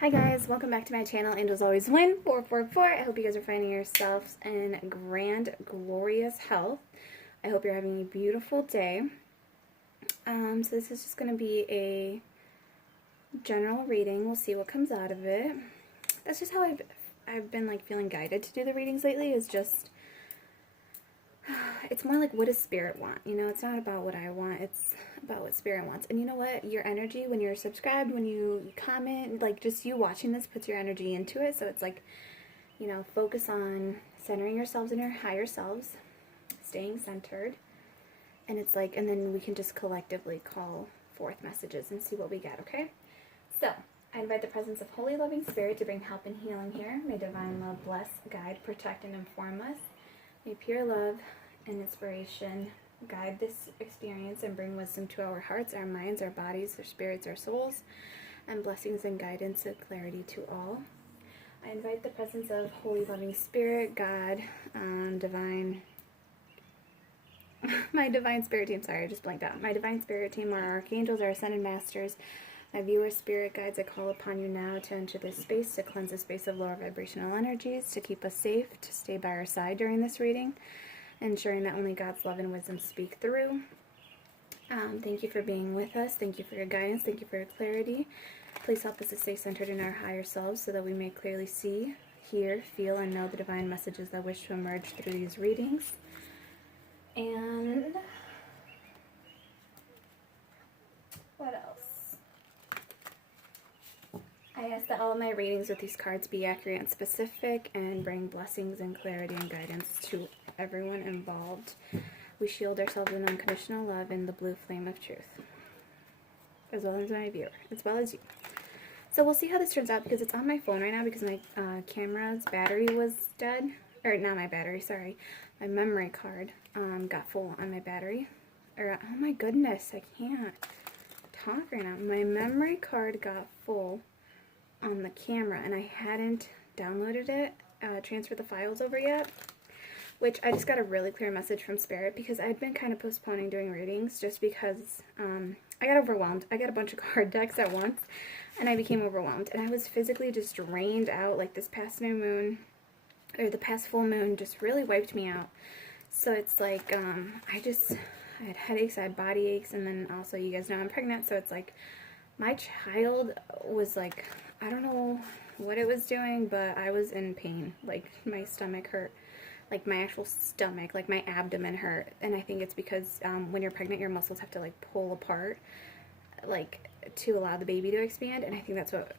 Hi guys, welcome back to my channel. Angels always win. 444. I hope you guys are finding yourselves in grand, glorious health. I hope you're having a beautiful day. So this is just going to be a general reading. We'll see what comes out of it. That's just how I've been like feeling guided to do the readings lately. Is just it's more like, what does Spirit want? You know, it's not about what I want, it's about what Spirit wants. And you know what? Your energy, when you're subscribed, when you comment, like just you watching this puts your energy into it. So it's like, you know, focus on centering yourselves in your higher selves, staying centered. And it's like, and then we can just collectively call forth messages and see what we get, okay? So, I invite the presence of Holy Loving Spirit to bring help and healing here. May Divine Love bless, guide, protect, and inform us. May pure love and inspiration guide this experience and bring wisdom to our hearts, our minds, our bodies, our spirits, our souls, and blessings and guidance and clarity to all. I invite the presence of Holy Loving Spirit, God, Divine, my Divine Spirit team, sorry, I just blanked out. My Divine Spirit team, our archangels, our ascended masters, my viewer spirit guides, I call upon you now to enter this space, to cleanse the space of lower vibrational energies, to keep us safe, to stay by our side during this reading, ensuring that only God's love and wisdom speak through. Thank you for being with us. Thank you for your guidance. Thank you for your clarity. Please help us to stay centered in our higher selves so that we may clearly see, hear, feel, and know the divine messages that wish to emerge through these readings. And what else? I ask that all of my readings with these cards be accurate and specific and bring blessings and clarity and guidance to everyone involved. We shield ourselves in unconditional love in the blue flame of truth, as well as my viewer, as well as you. So we'll see how this turns out because it's on my phone right now because my camera's battery was dead. Or not my battery, sorry. My memory card got full on my battery. Or, oh my goodness, I can't talk right now. My memory card got full on the camera and I hadn't downloaded it, transferred the files over yet, which I just got a really clear message from Spirit because I'd been kind of postponing doing readings just because I got overwhelmed. I got a bunch of card decks at once and I became overwhelmed and I was physically just drained out. Like this past new moon, or the past full moon, just really wiped me out. So it's like I had headaches, I had body aches, and then also you guys know I'm pregnant, so it's like my child was like, I don't know what it was doing, but I was in pain. Like my stomach hurt, like my actual stomach, like my abdomen hurt. And I think it's because when you're pregnant, your muscles have to like pull apart, like to allow the baby to expand. And I think that's what,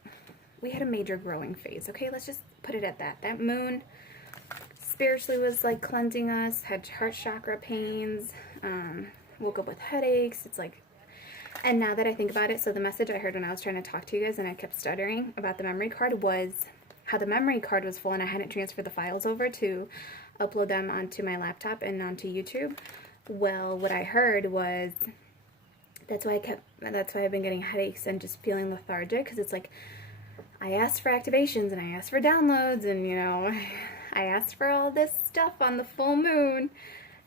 we had a major growing phase. Okay, let's just put it at that. That moon spiritually was like cleansing us, had heart chakra pains, woke up with headaches. It's like, and now that I think about it, so the message I heard when I was trying to talk to you guys and I kept stuttering about the memory card was how the memory card was full and I hadn't transferred the files over to upload them onto my laptop and onto YouTube. Well, what I heard was that's why I've been getting headaches and just feeling lethargic, because it's like I asked for activations and I asked for downloads and, you know, I asked for all this stuff on the full moon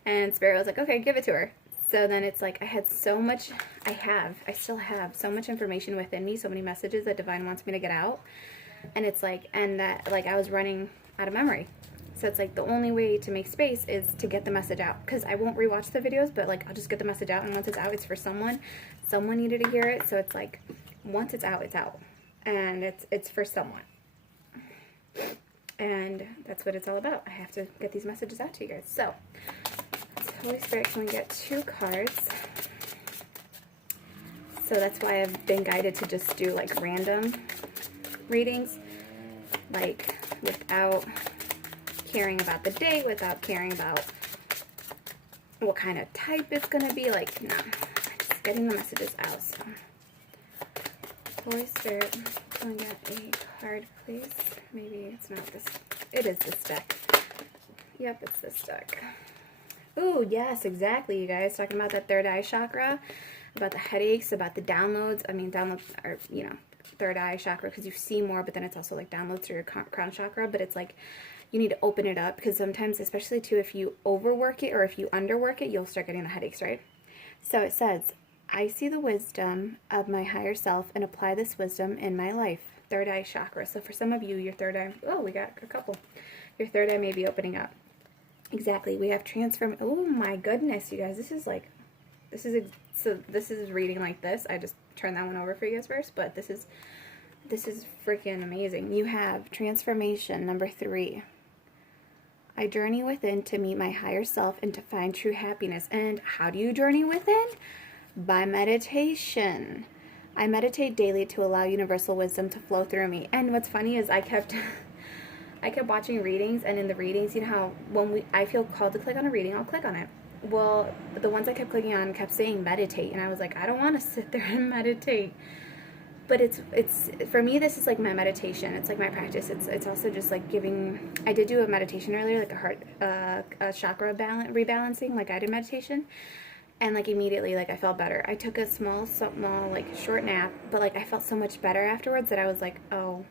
and Spirit was like, okay, give it to her. So then it's like I had so much, I still have so much information within me, so many messages that Divine wants me to get out. And it's like, and that, like, I was running out of memory. So it's like the only way to make space is to get the message out. Because I won't rewatch the videos, but like I'll just get the message out. And once it's out, it's for someone. Someone needed to hear it. So it's like, once it's out, it's out. And it's for someone. And that's what it's all about. I have to get these messages out to you guys. So, Holy Spirit, can we get 2 cards? So that's why I've been guided to just do like random readings, like without caring about the date, without caring about what kind of type it's going to be. Like, no, just getting the messages out. So, Holy Spirit, can we get a card, please? Maybe it's not this. It is this deck. Yep, it's this deck. Ooh, yes, exactly, you guys. Talking about that third eye chakra, about the headaches, about the downloads. I mean, downloads are, you know, third eye chakra because you see more, but then it's also like downloads through your crown chakra. But it's like you need to open it up because sometimes, especially too, if you overwork it or if you underwork it, you'll start getting the headaches, right? So it says, I see the wisdom of my higher self and apply this wisdom in my life. Third eye chakra. So for some of you, your third eye, oh, we got a couple. Your third eye may be opening up. Exactly. We have transform. Oh my goodness, you guys. This is reading like this. I just turned that one over for you guys first, but this is freaking amazing. You have transformation, number 3. I journey within to meet my higher self and to find true happiness. And how do you journey within? By meditation. I meditate daily to allow universal wisdom to flow through me. And what's funny is I kept watching readings, and in the readings, you know how when I feel called to click on a reading, I'll click on it. Well, the ones I kept clicking on kept saying meditate, and I was like, I don't want to sit there and meditate. But it's for me, this is like my meditation. It's like my practice. It's also just like giving. I did do a meditation earlier, like a chakra rebalancing, like guided meditation, and like immediately, like I felt better. I took a small like short nap, but like I felt so much better afterwards that I was like, oh,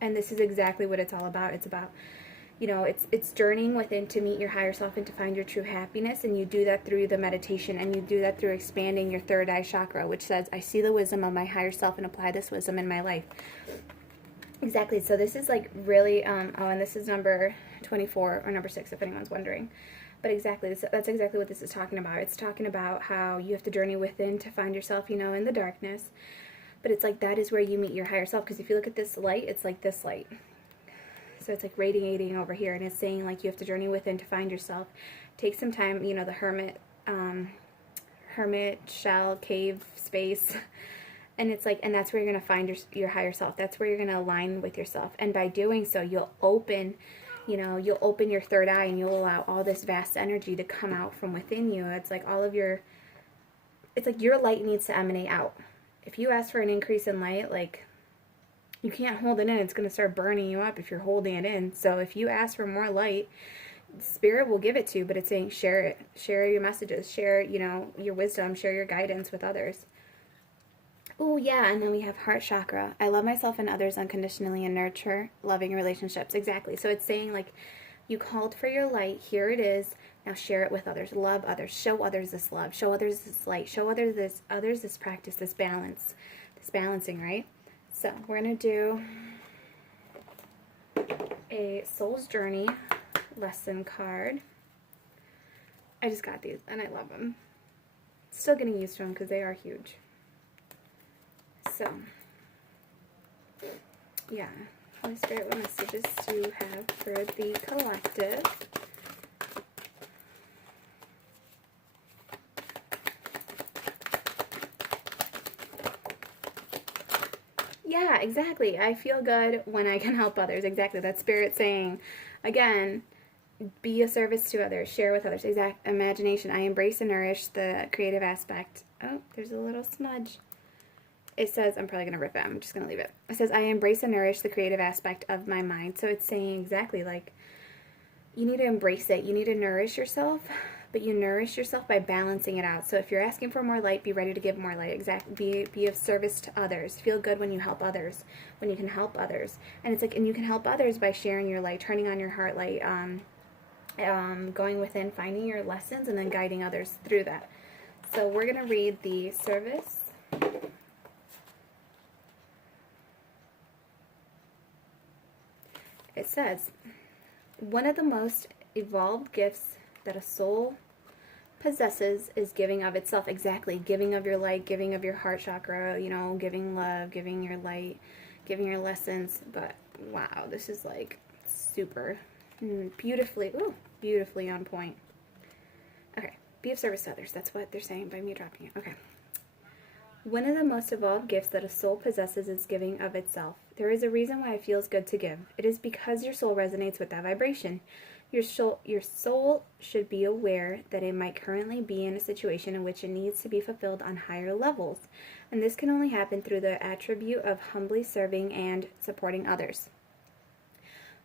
and this is exactly what it's all about. It's about, you know, it's journeying within to meet your higher self and to find your true happiness, and you do that through the meditation, and you do that through expanding your third eye chakra, which says, I see the wisdom of my higher self and apply this wisdom in my life. Exactly. So this is like really, and this is number 24 or number 6, if anyone's wondering. But exactly, that's exactly what this is talking about. It's talking about how you have to journey within to find yourself, you know, in the darkness. But it's like that is where you meet your higher self, because if you look at this light, it's like this light. So it's like radiating over here, and it's saying like you have to journey within to find yourself. Take some time, you know, the hermit shell cave space, and it's like, and that's where you're gonna find your higher self. That's where you're gonna align with yourself, and by doing so, you'll open your third eye, and you'll allow all this vast energy to come out from within you. It's like it's like your light needs to emanate out. If you ask for an increase in light, like, you can't hold it in. It's going to start burning you up if you're holding it in. So if you ask for more light, Spirit will give it to you, but it's saying share it. Share your messages. Share, you know, your wisdom. Share your guidance with others. Oh, yeah, and then we have heart chakra. I love myself and others unconditionally and nurture loving relationships. Exactly. So it's saying, like, you called for your light. Here it is. Now share it with others. Love others. Show others this love. Show others this light. Show others this practice, this balance, this balancing, right? So we're going to do a Soul's Journey lesson card. I just got these, and I love them. Still getting used to them because they are huge. So, yeah. Holy Spirit, what messages do you have for the collective? Yeah, exactly. I feel good when I can help others. Exactly. That's Spirit saying, again, be a service to others. Share with others. Exact imagination. I embrace and nourish the creative aspect. Oh, there's a little smudge. It says, I'm probably going to rip it. I'm just going to leave it. It says, I embrace and nourish the creative aspect of my mind. So it's saying exactly, like, you need to embrace it. You need to nourish yourself, but you nourish yourself by balancing it out. So if you're asking for more light, be ready to give more light. Exactly. Be of service to others. Feel good when you help others, when you can help others. And it's like, and you can help others by sharing your light, turning on your heart light, going within, finding your lessons, and then guiding others through that. So we're going to read the service. It says, one of the most evolved gifts that a soul possesses is giving of itself. Exactly. Giving of your light, giving of your heart chakra, you know, giving love, giving your light, giving your lessons. But wow, this is like super beautifully on point. Okay. Be of service to others. That's what they're saying by me dropping it. Okay. One of the most evolved gifts that a soul possesses is giving of itself. There is a reason why it feels good to give. It is because your soul resonates with that vibration. Your soul should be aware that it might currently be in a situation in which it needs to be fulfilled on higher levels, and this can only happen through the attribute of humbly serving and supporting others.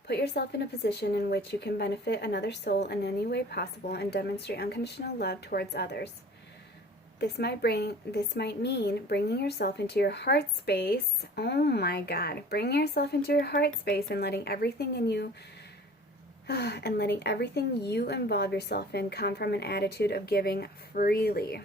Put yourself in a position in which you can benefit another soul in any way possible and demonstrate unconditional love towards others. This might mean bringing yourself into your heart space. Oh my God. Bringing yourself into your heart space and letting everything in you and letting everything you involve yourself in come from an attitude of giving freely.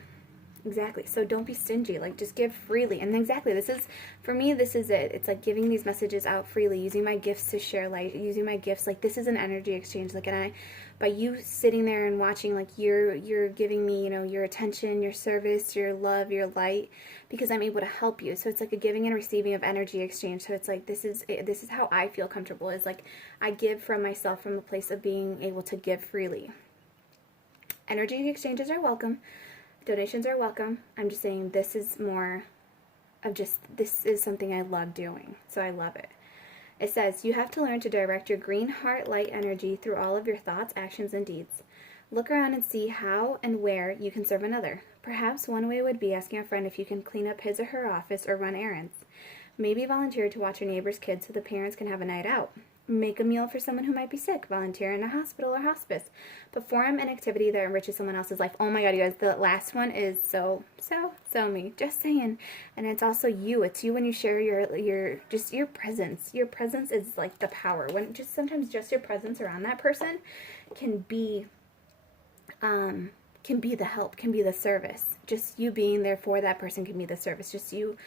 Exactly. So don't be stingy. Like, just give freely. And exactly, this is, for me, this is it. It's like giving these messages out freely, using my gifts to share light, using my gifts. Like, this is an energy exchange. Like, and by you sitting there and watching, like, you're giving me, you know, your attention, your service, your love, your light, because I'm able to help you. So it's like a giving and receiving of energy exchange. So it's like, this is how I feel comfortable, is like, I give from myself, from the place of being able to give freely. Energy exchanges are welcome. Donations are welcome. I'm just saying this is more of just, this is something I love doing. So I love it. It says, you have to learn to direct your green heart light energy through all of your thoughts, actions, and deeds. Look around and see how and where you can serve another. Perhaps one way would be asking a friend if you can clean up his or her office or run errands. Maybe volunteer to watch your neighbor's kids so the parents can have a night out. Make a meal for someone who might be sick. Volunteer in a hospital or hospice. Perform an activity that enriches someone else's life. Oh my god, you guys, the last one is so me. Just saying. And it's also you. It's you when you share your just your presence. Your presence is like the power. When sometimes just your presence around that person can be the help, can be the service. Just you being there for that person can be the service. Just you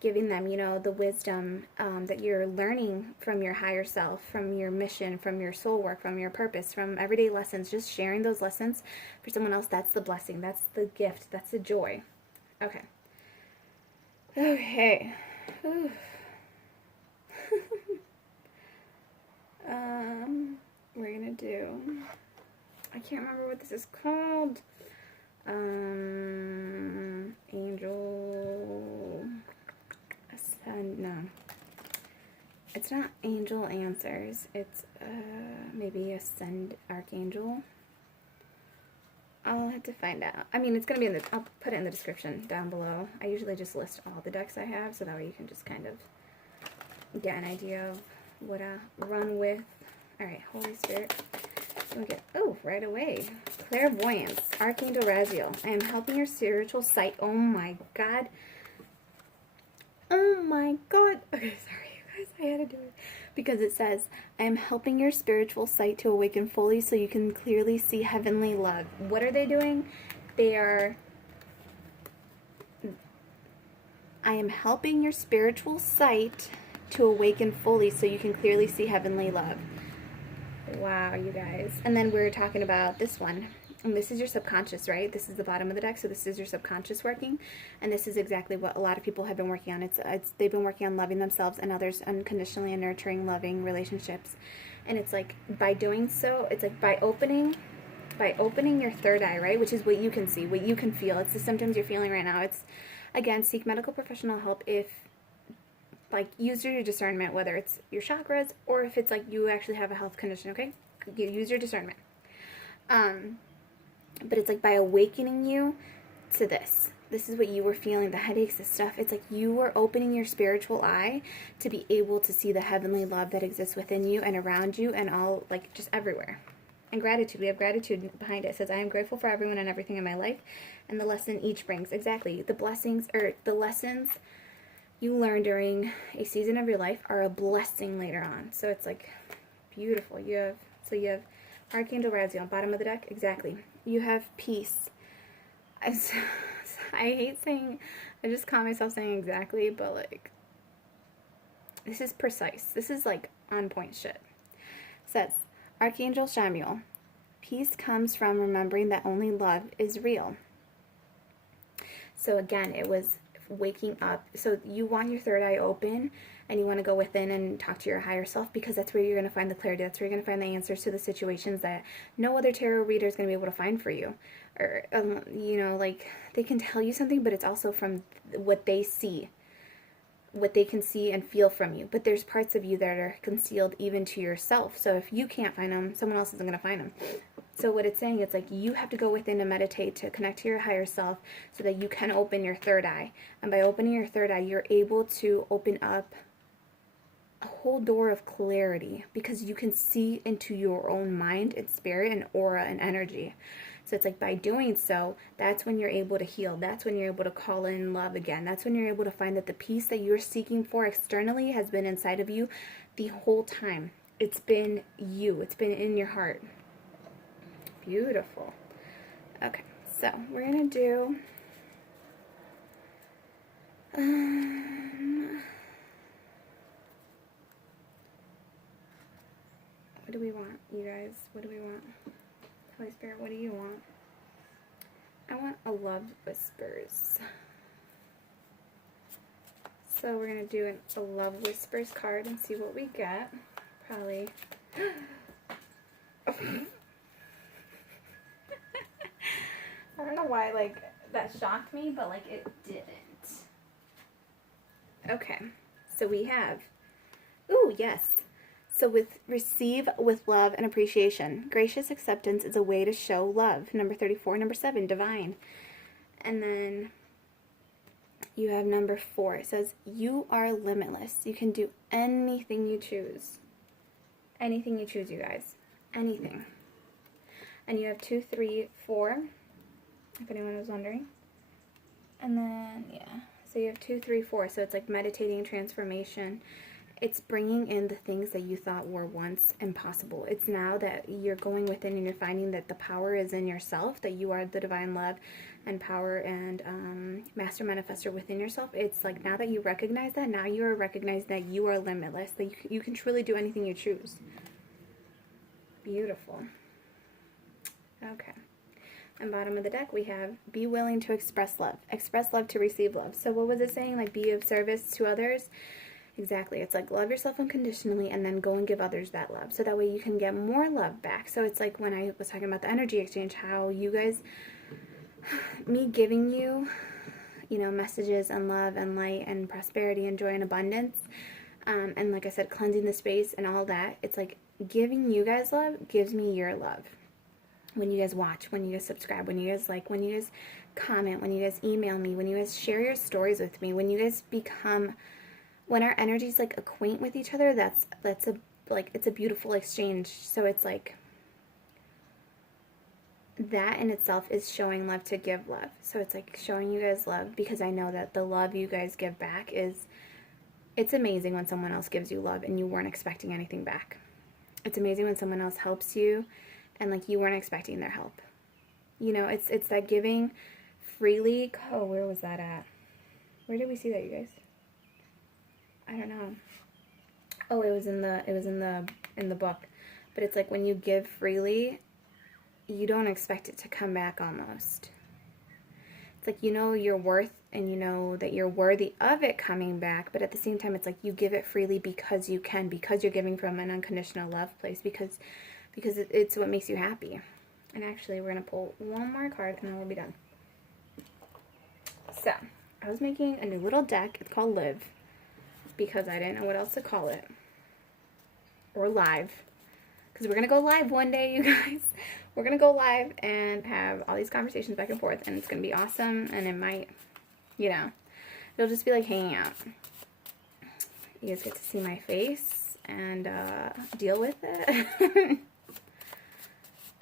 giving them, you know, the wisdom that you're learning from your higher self, from your mission, from your soul work, from your purpose, from everyday lessons, just sharing those lessons for someone else. That's the blessing. That's the gift. That's the joy. Okay. Okay. We're going to do, I can't remember what this is called. Angel... no, it's not Angel Answers. It's maybe Ascend Archangel. I'll have to find out. I mean, it's gonna be in the. I'll put it in the description down below. I usually just list all the decks I have, so that way you can just kind of get an idea of what I run with. All right, Holy Spirit. Right away. Clairvoyance, Archangel Raziel. I am helping your spiritual sight. Oh my God. Oh my God. Okay, sorry, you guys. I had to do it. Because it says, I am helping your spiritual sight to awaken fully so you can clearly see heavenly love. What are they doing? I am helping your spiritual sight to awaken fully so you can clearly see heavenly love. Wow, you guys. And then we're talking about this one. And this is your subconscious, right? This is the bottom of the deck, so this is your subconscious working. And this is exactly what a lot of people have been working on. They've been working on loving themselves and others unconditionally and nurturing, loving relationships. And it's like, by doing so, it's like by opening your third eye, right? Which is what you can see, what you can feel. It's the symptoms you're feeling right now. It's, again, seek medical professional help if, like, use your discernment, whether it's your chakras or if it's like you actually have a health condition, okay? Use your discernment. But it's like by awakening you to this. This is what you were feeling, the headaches, the stuff. It's like you were opening your spiritual eye to be able to see the heavenly love that exists within you and around you and all, like, just everywhere. And gratitude. We have gratitude behind it. It says, I am grateful for everyone and everything in my life and the lesson each brings. Exactly. The blessings, or the lessons you learn during a season of your life are a blessing later on. So it's like beautiful. You have Archangel Raziel, bottom of the deck. Exactly. You have peace. I hate saying, I just caught myself saying exactly, but like, this is precise. This is like on point shit. It says, Archangel Samuel, peace comes from remembering that only love is real. So again, it was waking up. So you want your third eye open and you want to go within and talk to your higher self, because that's where you're going to find the clarity. That's where you're going to find the answers to the situations that no other tarot reader is going to be able to find for you. Or, you know, like, they can tell you something, but it's also from what they see, what they can see and feel from you. But there's parts of you that are concealed even to yourself. So if you can't find them, someone else isn't going to find them. So what it's saying, it's like you have to go within and meditate to connect to your higher self so that you can open your third eye. And by opening your third eye, you're able to open up a whole door of clarity, because you can see into your own mind and spirit and aura and energy. So it's like by doing so, that's when you're able to heal. That's when you're able to call in love again. That's when you're able to find that the peace that you're seeking for externally has been inside of you the whole time. It's been you. It's been in your heart. Beautiful. Okay, so we're going to do What do we want, you guys? What do we want? Holy Spirit, what do you want? I want a love whispers. So we're going to do a love whispers card and see what we get. Probably. I don't know why, like, that shocked me, but, like, it didn't. Okay. So we have, ooh, yes. So receive with love and appreciation. Gracious acceptance is a way to show love. Number 34. Number 7, divine. And then you have number 4. It says, you are limitless. You can do anything you choose. Anything you choose, you guys. Anything. And you have 2, 3, 4, if anyone was wondering. And then, yeah. So you have 2, 3, 4. So it's like meditating, transformation. It's bringing in the things that you thought were once impossible. It's now that you're going within and you're finding that the power is in yourself, that you are the divine love and power and master manifester within yourself. It's like now that you recognize that, now you are recognizing that you are limitless, that you can truly do anything you choose. Beautiful. Okay. And bottom of the deck we have, be willing to express love. Express love to receive love. So what was it saying? Like, be of service to others? Exactly. It's like love yourself unconditionally and then go and give others that love. So that way you can get more love back. So it's like when I was talking about the energy exchange, how you guys, me giving you, you know, messages and love and light and prosperity and joy and abundance. And like I said, cleansing the space and all that. It's like giving you guys love gives me your love. When you guys watch, when you guys subscribe, when you guys like, when you guys comment, when you guys email me, when you guys share your stories with me, when you guys become... when our energies like acquaint with each other, that's a like, it's a beautiful exchange. So it's like that in itself is showing love to give love. So it's like showing you guys love because I know that the love you guys give back is, it's amazing when someone else gives you love and you weren't expecting anything back. It's amazing when someone else helps you and like you weren't expecting their help. You know, it's that giving freely. Oh, where was that at? Where did we see that, you guys? I don't know. Oh, it was in the book. But it's like when you give freely, you don't expect it to come back almost. It's like you know your worth and you know that you're worthy of it coming back, but at the same time it's like you give it freely because you can, because you're giving from an unconditional love place, because it's what makes you happy. And actually we're going to pull one more card and then we'll be done. So, I was making a new little deck. It's called Live, because I didn't know what else to call it. Or Live. Because we're going to go live one day, you guys. We're going to go live and have all these conversations back and forth, and it's going to be awesome, and it might, you know, it'll just be like hanging out. You guys get to see my face and deal with it.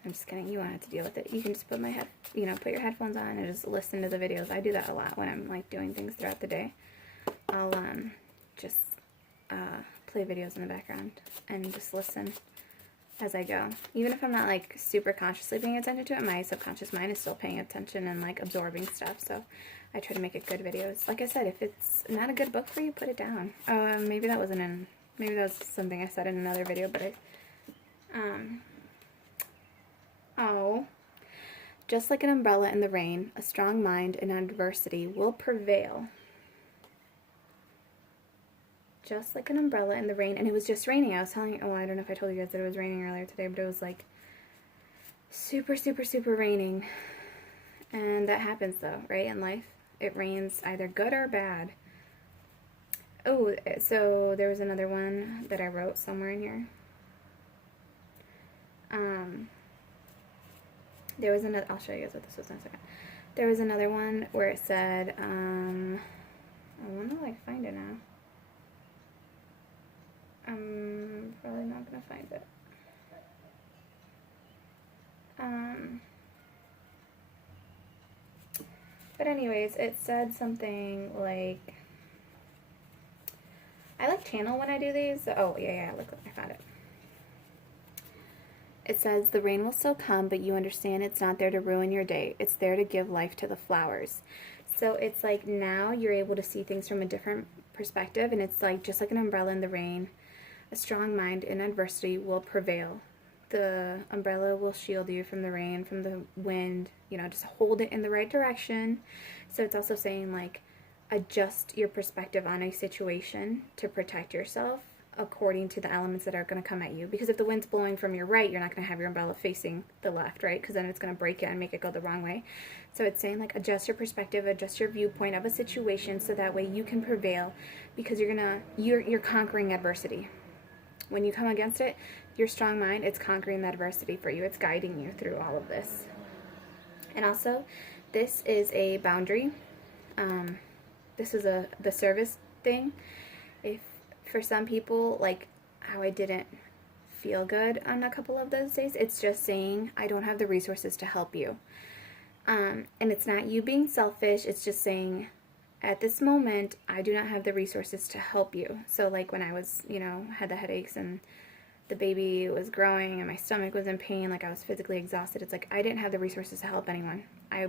I'm just kidding. You won't have to deal with it. You can just put put your headphones on and just listen to the videos. I do that a lot when I'm like doing things throughout the day. I'll just play videos in the background and just listen as I go. Even if I'm not like super consciously paying attention to it, my subconscious mind is still paying attention and like absorbing stuff. So I try to make it good videos. Like I said, if it's not a good book for you, put it down. Oh, maybe that was something I said in another video, but just like an umbrella in the rain, a strong mind in adversity will prevail. Just like an umbrella in the rain. And it was just raining. I was telling you, I don't know if I told you guys that it was raining earlier today, but it was like super, super, super raining. And that happens though, right? In life, it rains either good or bad. Oh, so there was another one that I wrote somewhere in here. There was another, I'll show you guys what this was in a second. There was another one where it said, I wonder if I can find it now. I'm probably not going to find it. But anyways, it said something like, I like channel when I do these. Oh, yeah, look, I found it. It says, the rain will still come, but you understand it's not there to ruin your day. It's there to give life to the flowers. So it's like now you're able to see things from a different perspective, and it's like just like an umbrella in the rain. A strong mind in adversity will prevail. The umbrella will shield you from the rain, from the wind, just hold it in the right direction. So it's also saying like adjust your perspective on a situation to protect yourself according to the elements that are going to come at you. Because if the wind's blowing from your right, you're not going to have your umbrella facing the left, right? Because then it's going to break it and make it go the wrong way. So it's saying like adjust your perspective, adjust your viewpoint of a situation so that way you can prevail, because you're conquering adversity. When you come against it, your strong mind, it's conquering the adversity for you. It's guiding you through all of this. And also, this is a boundary. This is the service thing. If for some people, like how I didn't feel good on a couple of those days, it's just saying I don't have the resources to help you. And it's not you being selfish. It's just saying at this moment, I do not have the resources to help you. So like when I was, had the headaches and the baby was growing and my stomach was in pain, like I was physically exhausted, it's like I didn't have the resources to help anyone. I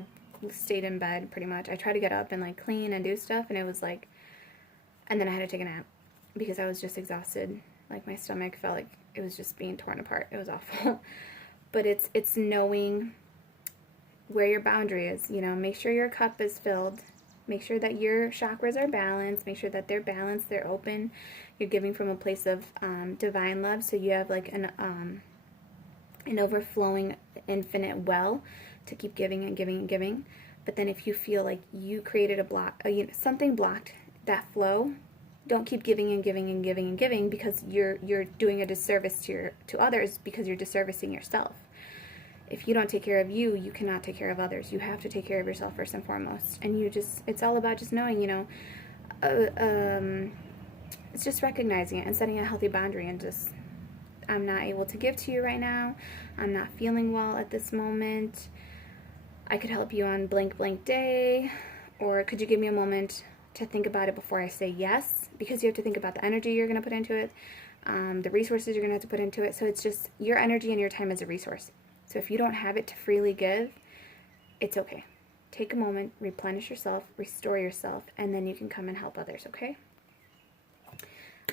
stayed in bed pretty much. I tried to get up and like clean and do stuff, and it was like, and then I had to take a nap because I was just exhausted. Like my stomach felt like it was just being torn apart. It was awful. But it's knowing where your boundary is. Make sure your cup is filled. Make sure that your chakras are balanced. Make sure that they're balanced, they're open. You're giving from a place of divine love, so you have like an overflowing infinite well to keep giving and giving and giving. But then if you feel like you created a block, something blocked that flow, don't keep giving and giving and giving and giving, because you're doing a disservice to others, because you're disservicing yourself. If you don't take care of you, you cannot take care of others. You have to take care of yourself first and foremost. And it's all about just knowing, it's just recognizing it and setting a healthy boundary, and just, I'm not able to give to you right now. I'm not feeling well at this moment. I could help you on blank, blank day. Or could you give me a moment to think about it before I say yes? Because you have to think about the energy you're going to put into it, the resources you're going to have to put into it. So it's just your energy and your time is a resource. So if you don't have it to freely give, it's okay. Take a moment, replenish yourself, restore yourself, and then you can come and help others, okay?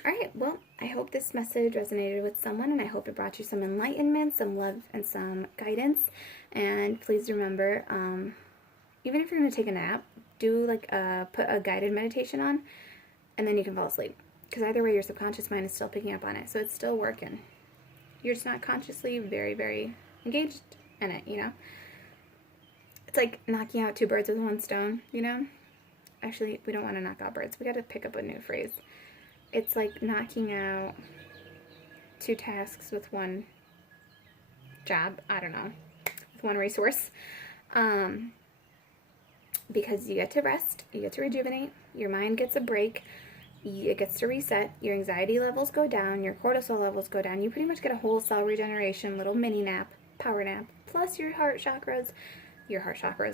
All right, well, I hope this message resonated with someone, and I hope it brought you some enlightenment, some love, and some guidance. And please remember, even if you're going to take a nap, do put a guided meditation on, and then you can fall asleep. Because either way, your subconscious mind is still picking up on it, so it's still working. You're just not consciously very, very engaged in it, It's like knocking out two birds with one stone, Actually, we don't want to knock out birds. We got to pick up a new phrase. It's like knocking out two tasks with one job. I don't know. With one resource. Because you get to rest. You get to rejuvenate. Your mind gets a break. It gets to reset. Your anxiety levels go down. Your cortisol levels go down. You pretty much get a whole cell regeneration, little mini nap, power nap, plus your heart chakras,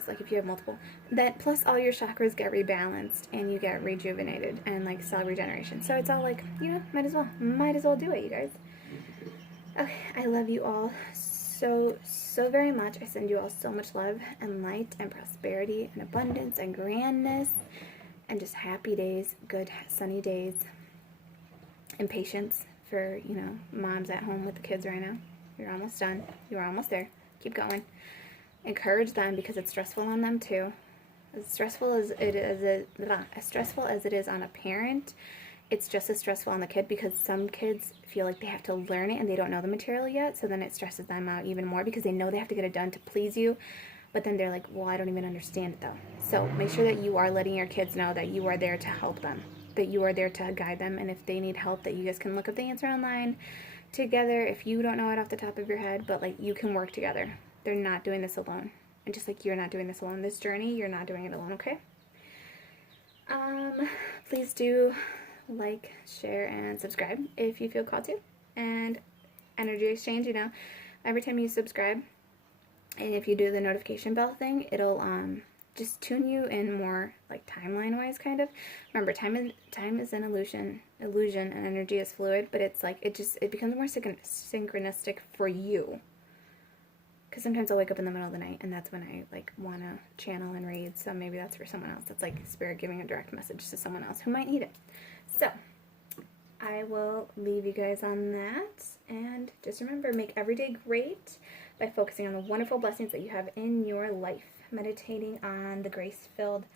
like if you have multiple, that plus all your chakras get rebalanced and you get rejuvenated and like cell regeneration. So it's all like, might as well do it, you guys. Okay, I love you all so very much. I send you all so much love and light and prosperity and abundance and grandness and just happy days, good sunny days, and patience for, moms at home with the kids right now. You're almost done. You're almost there. Keep going. Encourage them, because it's stressful on them too. As stressful as it is on a parent, it's just as stressful on the kid, because some kids feel like they have to learn it and they don't know the material yet, so then it stresses them out even more because they know they have to get it done to please you, but then they're like, well, I don't even understand it though. So make sure that you are letting your kids know that you are there to help them, that you are there to guide them, and if they need help, that you guys can look up the answer online together if you don't know it off the top of your head, but like you can work together. They're not doing this alone. And just like you're not doing this alone, this journey, you're not doing it alone, okay? Please do like, share, and subscribe if you feel called to. And energy exchange, every time you subscribe, and if you do the notification bell thing, it'll just tune you in more like timeline-wise, kind of. Remember, time is an illusion, and energy is fluid, but it's like it becomes more synchronistic for you. because sometimes I'll wake up in the middle of the night and that's when I like want to channel and read. So maybe that's for someone else. That's like Spirit giving a direct message to someone else who might need it. So I will leave you guys on that. And just remember, make every day great by focusing on the wonderful blessings that you have in your life. Meditating on the grace-filled,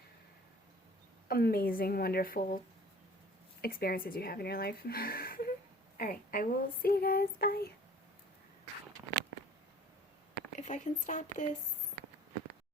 amazing, wonderful experiences you have in your life. Alright, I will see you guys. Bye. If I can stop this.